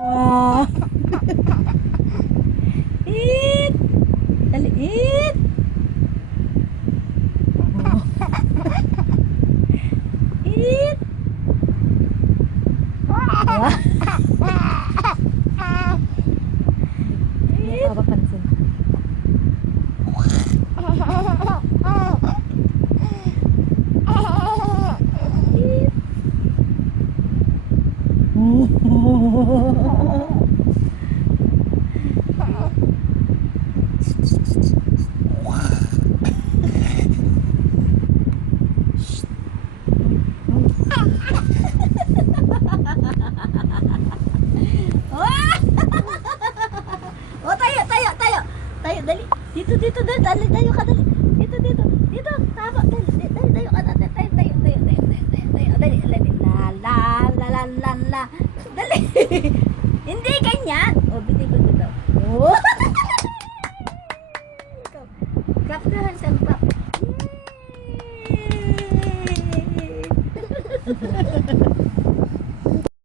Wow. Eat. Dali, eat. Oh. Eat. Wow. Hindi pa papansin. Oh, tayo, tayo, tayo. Tayo, dali. Dito, dito, dali, dali, tayo ka, dali. Dito, dito, dito. Tama, dali, dali, tayo ka, dali, tayo, tayo, tayo, tayo, tayo, tayo, dali, dali. La, la, la, la, la, la. Dali. Hindi ganyan. Oh, bitin ko dito. Oh. Clap na, hands and clap. Yay!